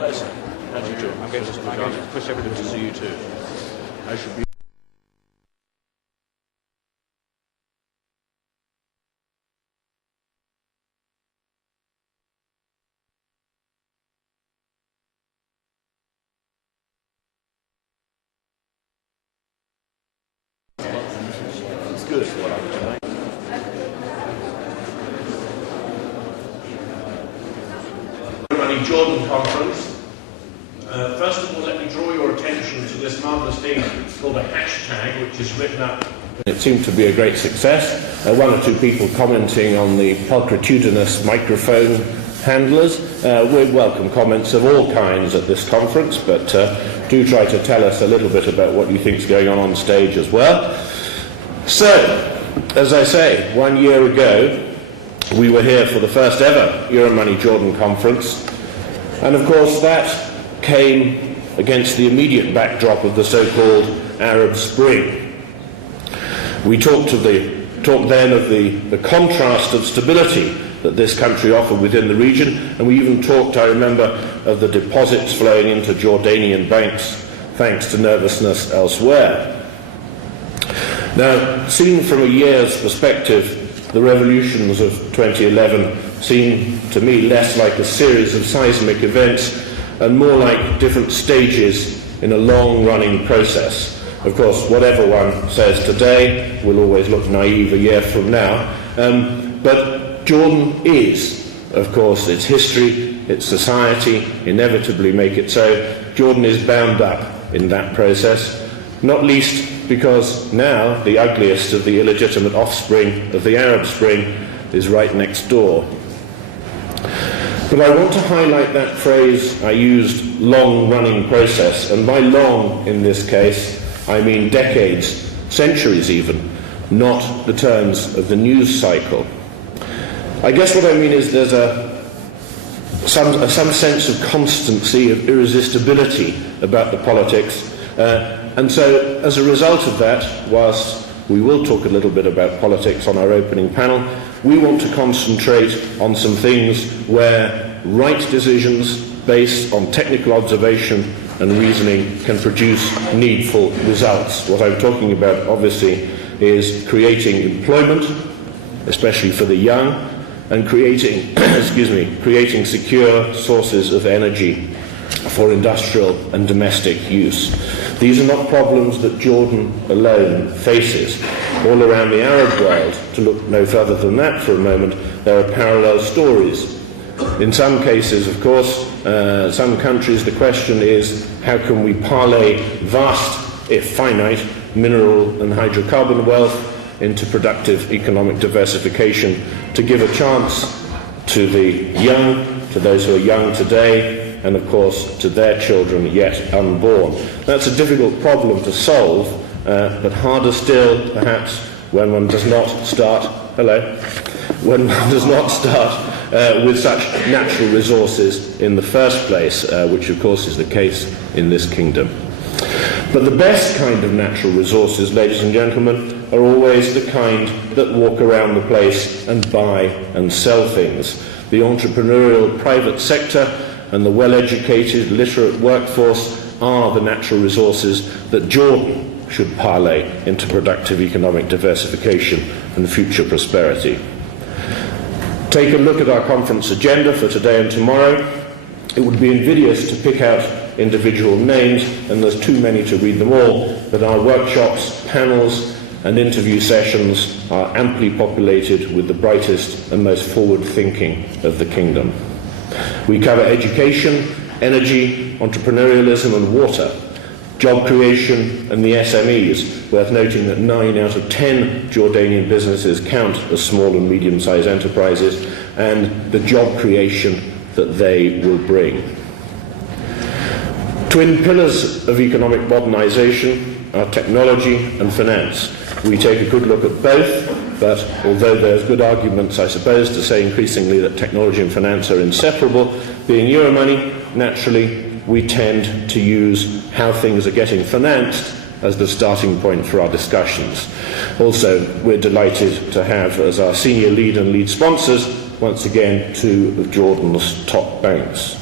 closer. I'm going to push everybody to see you too. I should be. It's good what I'm doing. Euromoney Jordan Conference. First of all, let me draw your attention to this marvellous thing called a hashtag, which is written up. It seemed to be a great success. One or two people commenting on the pulchritudinous microphone handlers. We'd welcome comments of all kinds at this conference, but do try to tell us a little bit about what you think is going on stage as well. So, as I say, 1 year ago, we were here for the first ever Euromoney Jordan Conference, and of course that came against the immediate backdrop of the so-called Arab Spring. We talked then of the contrast of stability that this country offered within the region, and we even talked, I remember, of the deposits flowing into Jordanian banks thanks to nervousness elsewhere. Now, seen from a year's perspective, the revolutions of 2011 seem to me less like a series of seismic events and more like different stages in a long-running process. Of course, whatever one says today will always look naive a year from now, but Jordan is, of course, its history, its society, inevitably make it so. Jordan is bound up in that process, not least because now the ugliest of the illegitimate offspring of the Arab Spring is right next door. But I want to highlight that phrase I used, long-running process, and by long in this case I mean decades, centuries even, not the terms of the news cycle. I guess what I mean is there's some sense of constancy, of irresistibility about the politics, and so as a result of that, whilst we will talk a little bit about politics on our opening panel, we want to concentrate on some things where right decisions based on technical observation and reasoning can produce needful results. What I'm talking about, obviously, is creating employment, especially for the young, and creating secure sources of energy for industrial and domestic use. These are not problems that Jordan alone faces. All around the Arab world, to look no further than that for a moment, there are parallel stories. In some cases, of course, some countries, the question is how can we parlay vast, if finite, mineral and hydrocarbon wealth into productive economic diversification to give a chance to the young, to those who are young today, and of course to their children yet unborn. That's a difficult problem to solve, but harder still perhaps when one does not start with such natural resources in the first place, which of course is the case in this kingdom. But the best kind of natural resources, ladies and gentlemen, are always the kind that walk around the place and buy and sell things. The entrepreneurial private sector and the well-educated, literate workforce are the natural resources that Jordan should parlay into productive economic diversification and future prosperity. Take a look at our conference agenda for today and tomorrow. It would be invidious to pick out individual names, and there's too many to read them all, but our workshops, panels, and interview sessions are amply populated with the brightest and most forward-thinking of the kingdom. We cover education, energy, entrepreneurialism and water, job creation and the SMEs, worth noting that 9 out of 10 Jordanian businesses count as small and medium-sized enterprises, and the job creation that they will bring. Twin pillars of economic modernization are technology and finance. We take a good look at both, but although there's good arguments, I suppose, to say increasingly that technology and finance are inseparable, being Euromoney, naturally we tend to use how things are getting financed as the starting point for our discussions. Also, we're delighted to have as our senior lead and lead sponsors, once again, two of Jordan's top banks.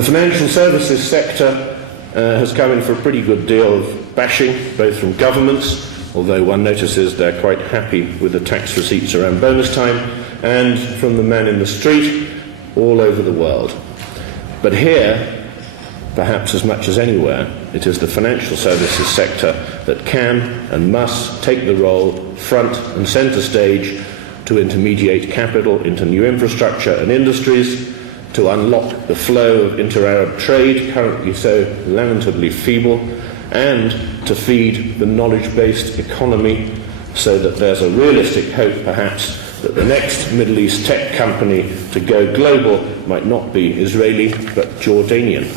The financial services sector has come in for a pretty good deal of bashing, both from governments, although one notices they're quite happy with the tax receipts around bonus time, and from the man in the street all over the world. But here, perhaps as much as anywhere, it is the financial services sector that can and must take the role front and centre stage to intermediate capital into new infrastructure and industries, to unlock the flow of inter-Arab trade, currently so lamentably feeble, and to feed the knowledge-based economy so that there's a realistic hope, perhaps, that the next Middle East tech company to go global might not be Israeli, but Jordanian.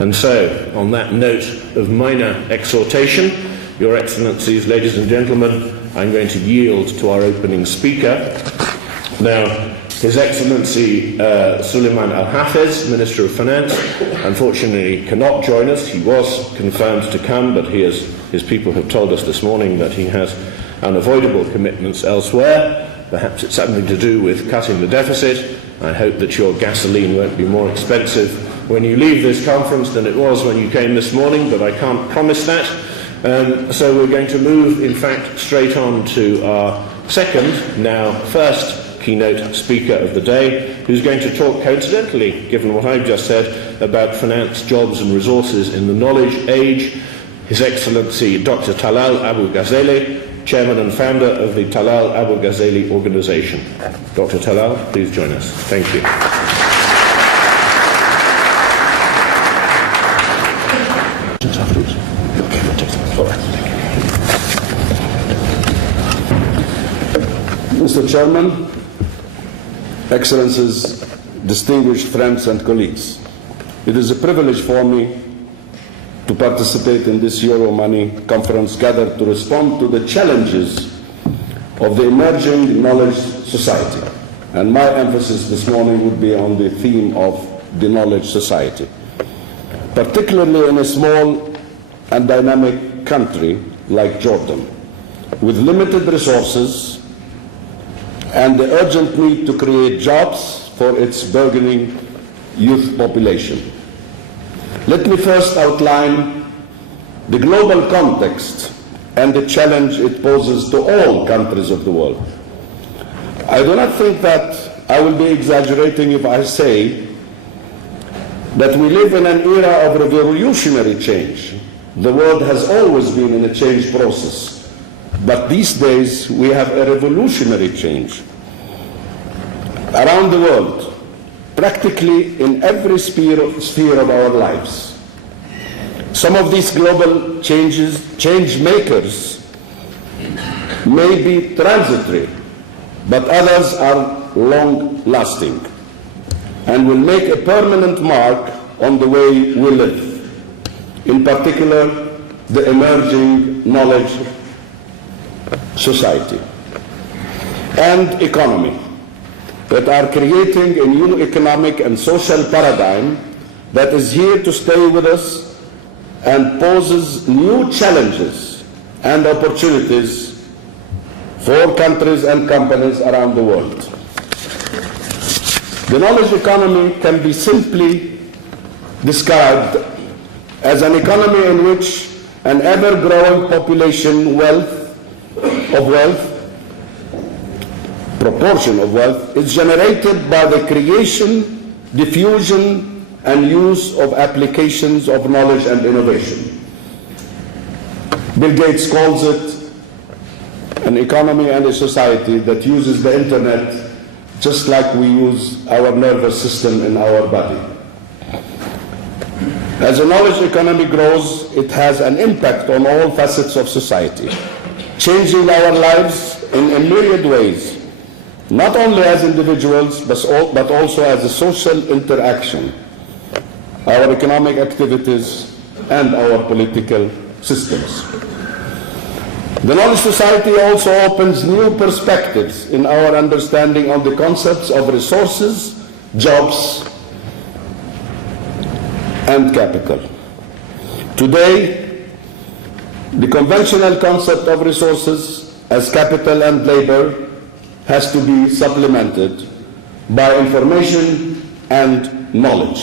And so, on that note of minor exhortation, Your Excellencies, ladies and gentlemen, I'm going to yield to our opening speaker. Now, His Excellency Suleiman Al-Hafez, Minister of Finance, unfortunately cannot join us. He was confirmed to come, but his people have told us this morning that he has unavoidable commitments elsewhere. Perhaps it's something to do with cutting the deficit. I hope that your gasoline won't be more expensive when you leave this conference than it was when you came this morning, but I can't promise that. So we're going to move, in fact, straight on to our second, now first, keynote speaker of the day, who's going to talk, coincidentally, given what I've just said, about finance, jobs and resources in the knowledge age. His Excellency Dr. Talal Abu-Ghazaleh, Chairman and founder of the Talal Abu-Ghazaleh organization. Dr. Talal, please join us. Thank you. Mr. Chairman, Excellencies, distinguished friends and colleagues, it is a privilege for me to participate in this Euromoney conference gathered to respond to the challenges of the emerging knowledge society. And my emphasis this morning would be on the theme of the knowledge society, particularly in a small and dynamic country like Jordan, with limited resources and the urgent need to create jobs for its burgeoning youth population. Let me first outline the global context and the challenge it poses to all countries of the world. I do not think that I will be exaggerating if I say that we live in an era of revolutionary change. The world has always been in a change process, but these days we have a revolutionary change. Around the world, practically in every sphere of our lives. Some of these global change makers may be transitory, but others are long-lasting and will make a permanent mark on the way we live, in particular the emerging knowledge society and economy, that are creating a new economic and social paradigm that is here to stay with us and poses new challenges and opportunities for countries and companies around the world. The knowledge economy can be simply described as an economy in which an ever-growing population proportion of wealth is generated by the creation, diffusion, and use of applications of knowledge and innovation. Bill Gates calls it an economy and a society that uses the internet just like we use our nervous system in our body. As the knowledge economy grows, it has an impact on all facets of society, changing our lives in a myriad ways, not only as individuals, but also as a social interaction, our economic activities, and our political systems. The knowledge society also opens new perspectives in our understanding of the concepts of resources, jobs, and capital. Today, the conventional concept of resources as capital and labor has to be supplemented by information and knowledge.